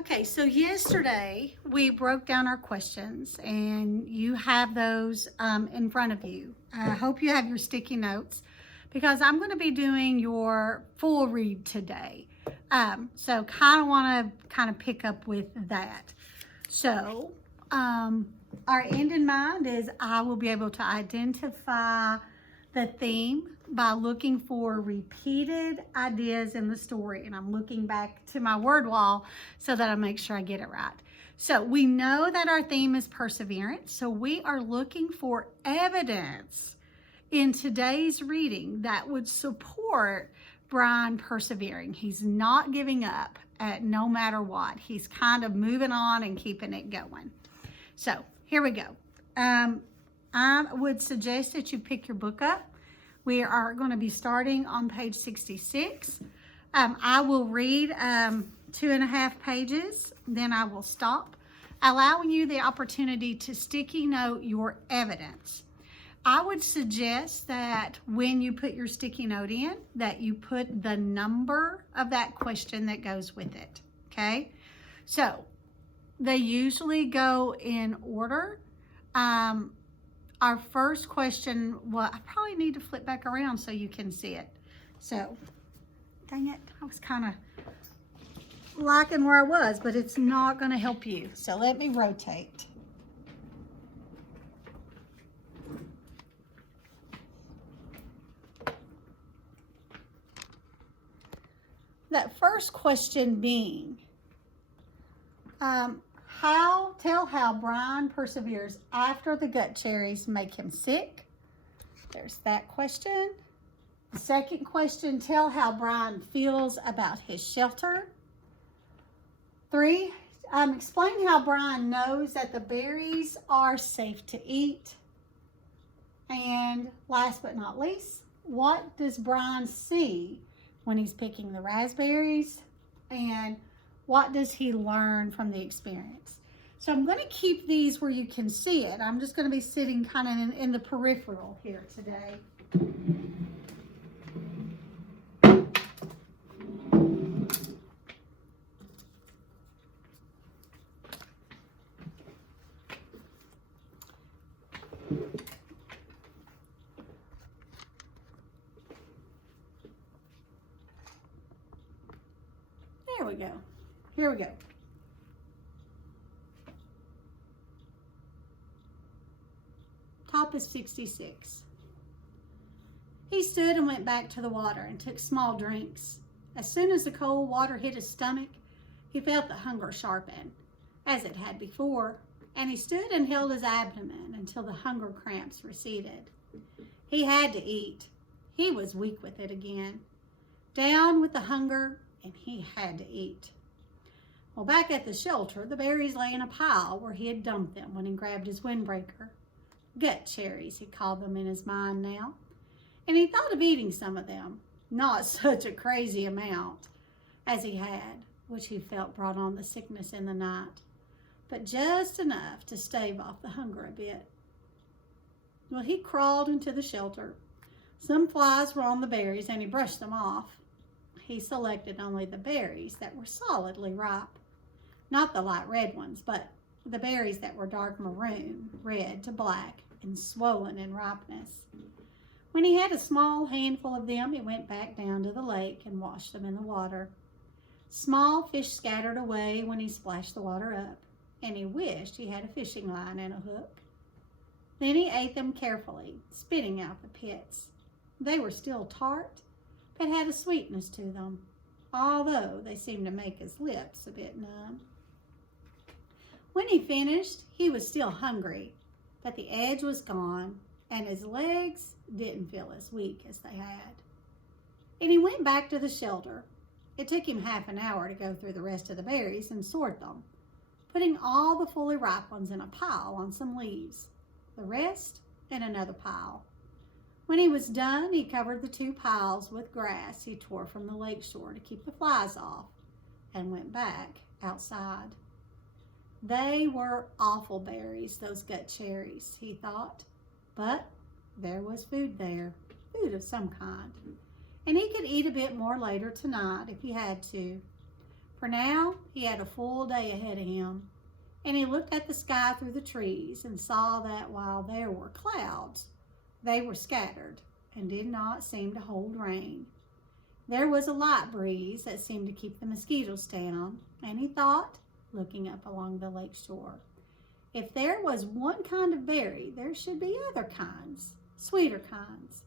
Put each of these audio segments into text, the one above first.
Okay, so yesterday we broke down our questions and you have those in front of you. I hope you have your sticky notes because I'm going to be doing your full read today. So kind of want to pick up with that. So our end in mind is I will be able to identify the theme by looking for repeated ideas in the story. And I'm looking back to my word wall so that I make sure I get it right. So we know that our theme is perseverance. So we are looking for evidence in today's reading that would support Brian persevering. He's not giving up at no matter what. He's kind of moving on and keeping it going. So here we go. I would suggest that you pick your book up. We are going to be starting on page 66. I will read 2.5 pages, then I will stop, allowing you the opportunity to sticky note your evidence. I would suggest that when you put your sticky note in, that you put the number of that question that goes with it, okay? So they usually go in order. Our first question, well, I probably need to flip back around so you can see it. So, dang it, I was kind of liking where I was, but it's not going to help you. So let me rotate. That first question being, tell how Brian perseveres after the gut cherries make him sick. There's that question. The second question, tell how Brian feels about his shelter. 3, explain how Brian knows that the berries are safe to eat. And last but not least, what does Brian see when he's picking the raspberries? And what does he learn from the experience? So I'm going to keep these where you can see it. I'm just going to be sitting kind of in the peripheral here today. There we go. Here we go. Top is 66. He stood and went back to the water and took small drinks. As soon as the cold water hit his stomach, he felt the hunger sharpen, as it had before, and he stood and held his abdomen until the hunger cramps receded. He had to eat. He was weak with it again. Down with the hunger, and he had to eat. Well, back at the shelter, the berries lay in a pile where he had dumped them when he grabbed his windbreaker. Gut cherries, he called them in his mind now. And he thought of eating some of them, not such a crazy amount as he had, which he felt brought on the sickness in the night, but just enough to stave off the hunger a bit. Well, he crawled into the shelter. Some flies were on the berries and he brushed them off. He selected only the berries that were solidly ripe, not the light red ones, but the berries that were dark maroon, red to black, and swollen in ripeness. When he had a small handful of them, he went back down to the lake and washed them in the water. Small fish scattered away when he splashed the water up, and he wished he had a fishing line and a hook. Then he ate them carefully, spitting out the pits. They were still tart, but had a sweetness to them, although they seemed to make his lips a bit numb. When he finished, he was still hungry, but the edge was gone, and his legs didn't feel as weak as they had. And he went back to the shelter. It took him half an hour to go through the rest of the berries and sort them, putting all the fully ripe ones in a pile on some leaves, the rest in another pile. When he was done, he covered the 2 piles with grass he tore from the lake shore to keep the flies off, and went back outside. They were awful berries, those gut cherries, he thought, but there was food there, food of some kind, and he could eat a bit more later tonight if he had to. For now, he had a full day ahead of him, and he looked at the sky through the trees and saw that while there were clouds, they were scattered and did not seem to hold rain. There was a light breeze that seemed to keep the mosquitoes down, and he thought, looking up along the lake shore, if there was one kind of berry, there should be other kinds, sweeter kinds.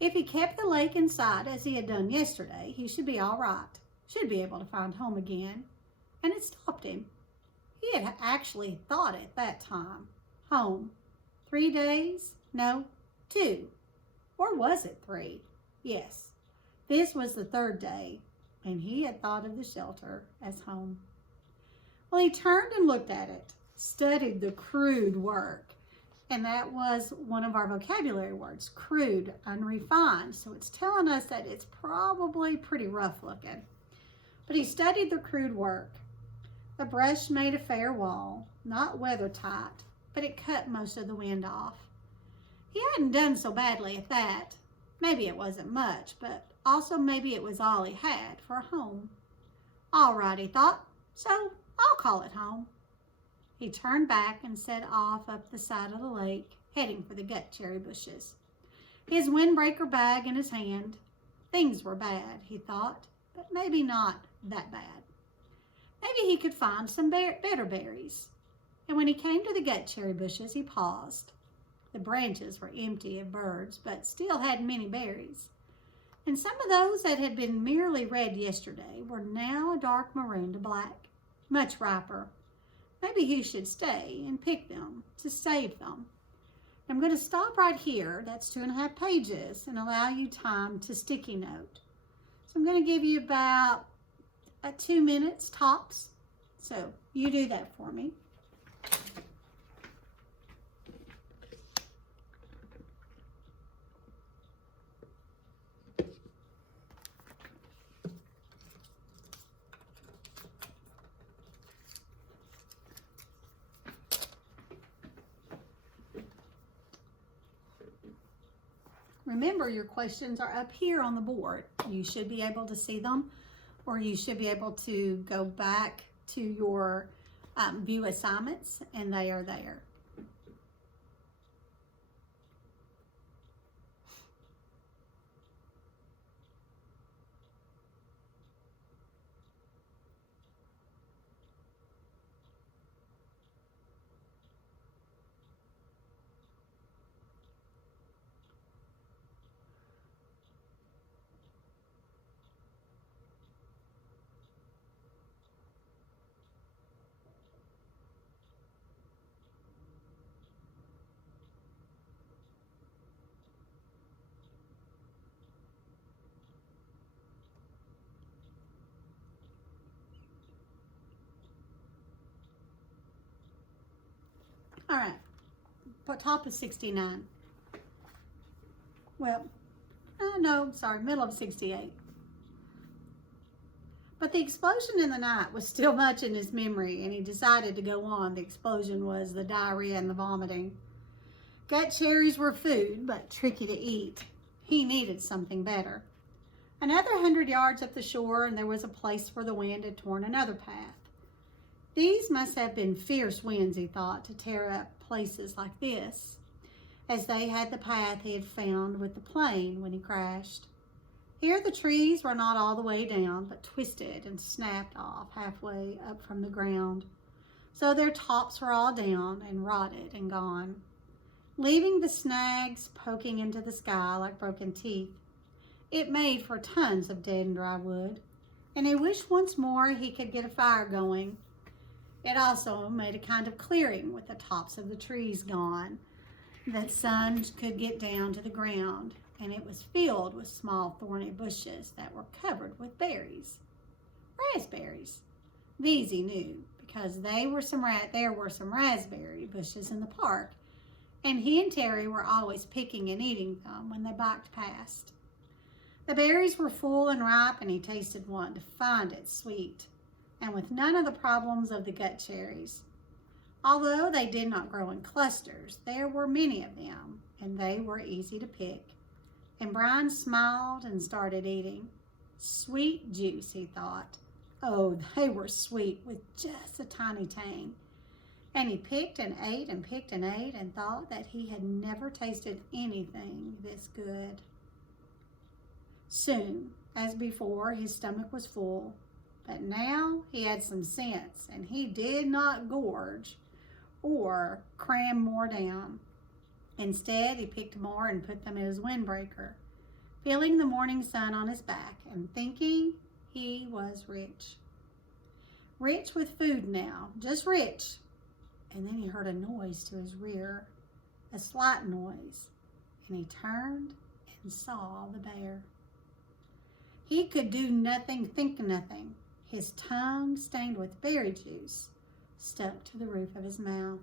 If he kept the lake in sight as he had done yesterday, he should be all right, should be able to find home again. And it stopped him. He had actually thought at that time. Home. 3 days? No, 2. Or was it 3? Yes. This was the 3rd day, and he had thought of the shelter as home. Well, he turned and looked at it, studied the crude work. And that was one of our vocabulary words, crude, unrefined. So it's telling us that it's probably pretty rough looking. But he studied the crude work. The brush made a fair wall, not weather tight, but it cut most of the wind off. He hadn't done so badly at that. Maybe it wasn't much, but also maybe it was all he had for a home. All right, he thought, so I'll call it home. He turned back and set off up the side of the lake, heading for the gut cherry bushes. His windbreaker bag in his hand. Things were bad, he thought, but maybe not that bad. Maybe he could find some better berries. And when he came to the gut cherry bushes, he paused. The branches were empty of birds, but still had many berries. And some of those that had been merely red yesterday were now a dark maroon to black, much riper. Maybe he should stay and pick them to save them. I'm going to stop right here. That's 2.5 pages and allow you time to sticky note. So I'm going to give you about 2 minutes tops. So you do that for me. Remember, your questions are up here on the board. You should be able to see them, or you should be able to go back to your view assignments, and they are there. All right, but top of 69. Well, no, sorry, middle of 68. But the explosion in the night was still much in his memory, and he decided to go on. The explosion was the diarrhea and the vomiting. Gut cherries were food, but tricky to eat. He needed something better. Another 100 yards up the shore, and there was a place where the wind had torn another path. These must have been fierce winds, he thought, to tear up places like this, as they had the path he had found with the plane when he crashed. Here the trees were not all the way down, but twisted and snapped off halfway up from the ground. So their tops were all down and rotted and gone, leaving the snags poking into the sky like broken teeth. It made for tons of dead and dry wood, and he wished once more he could get a fire going. It also made a kind of clearing with the tops of the trees gone, that sun could get down to the ground, and it was filled with small thorny bushes that were covered with berries. Raspberries. These he knew, because there were some raspberry bushes in the park, and he and Terry were always picking and eating them when they biked past. The berries were full and ripe, and he tasted one to find it sweet, and with none of the problems of the gut cherries. Although they did not grow in clusters, there were many of them, and they were easy to pick. And Brian smiled and started eating. Sweet juice, he thought. Oh, they were sweet with just a tiny tang. And he picked and ate and picked and ate and thought that he had never tasted anything this good. Soon, as before, his stomach was full, but now he had some sense and he did not gorge or cram more down. Instead, he picked more and put them in his windbreaker, feeling the morning sun on his back and thinking he was rich. Rich with food now, just rich. And then he heard a noise to his rear, a slight noise, and he turned and saw the bear. He could do nothing, think nothing. His tongue, stained with berry juice, stuck to the roof of his mouth.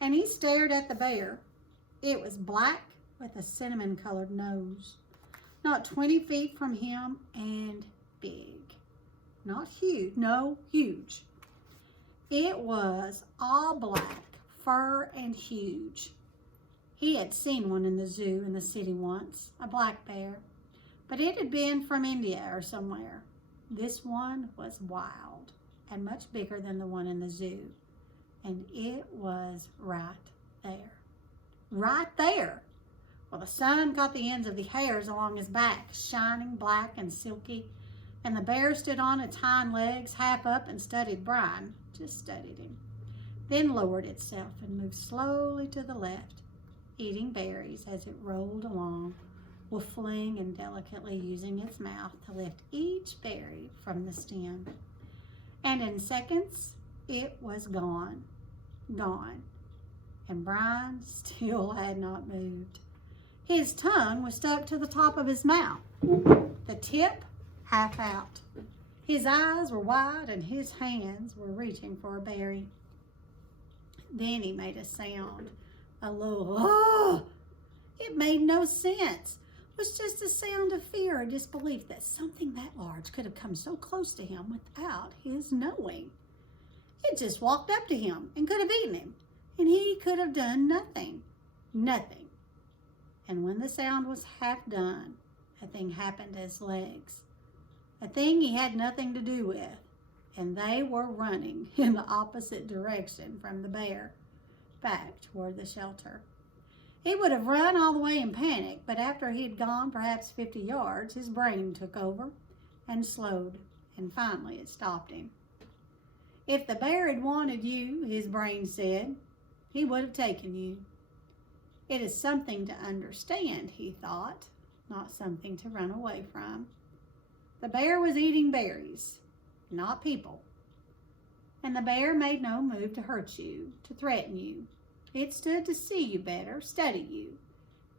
And he stared at the bear. It was black with a cinnamon-colored nose, not 20 feet from him, and big. Not huge, no, huge. It was all black, fur, and huge. He had seen one in the zoo in the city once, a black bear, but it had been from India or somewhere. This one was wild and much bigger than the one in the zoo, and it was right there. Right there. Well, the sun caught the ends of the hairs along his back, shining black and silky, and the bear stood on its hind legs, half up, and studied Brian, just studied him, then lowered itself and moved slowly to the left, eating berries as it rolled along, whiffling and delicately using its mouth to lift each berry from the stem. And in seconds, it was gone, and Brian still had not moved. His tongue was stuck to the top of his mouth, the tip half out. His eyes were wide and his hands were reaching for a berry. Then he made a sound, a low, oh! It made no sense. It was just a sound of fear or disbelief that something that large could have come so close to him without his knowing. It just walked up to him and could have eaten him, and he could have done nothing. Nothing. And when the sound was half done, a thing happened to his legs. A thing he had nothing to do with, and they were running in the opposite direction from the bear, back toward the shelter. He would have run all the way in panic, but after he'd gone perhaps 50 yards, his brain took over and slowed, and finally it stopped him. If the bear had wanted you, his brain said, he would have taken you. It is something to understand, he thought, not something to run away from. The bear was eating berries, not people. And the bear made no move to hurt you, to threaten you. It stood to see you better, study you,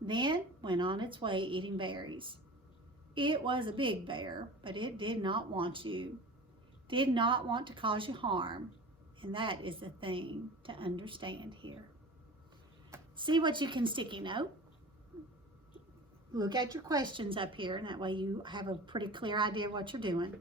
then went on its way eating berries. It was a big bear, but it did not want you, did not want to cause you harm, and that is the thing to understand here. See what you can sticky note. Look at your questions up here, and that way you have a pretty clear idea what you're doing.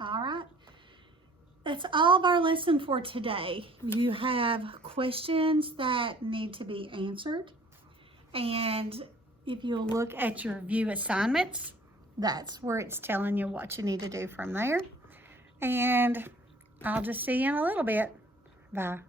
All right. That's all of our lesson for today. You have questions that need to be answered. And if you'll look at your view assignments, that's where it's telling you what you need to do from there. And I'll just see you in a little bit. Bye.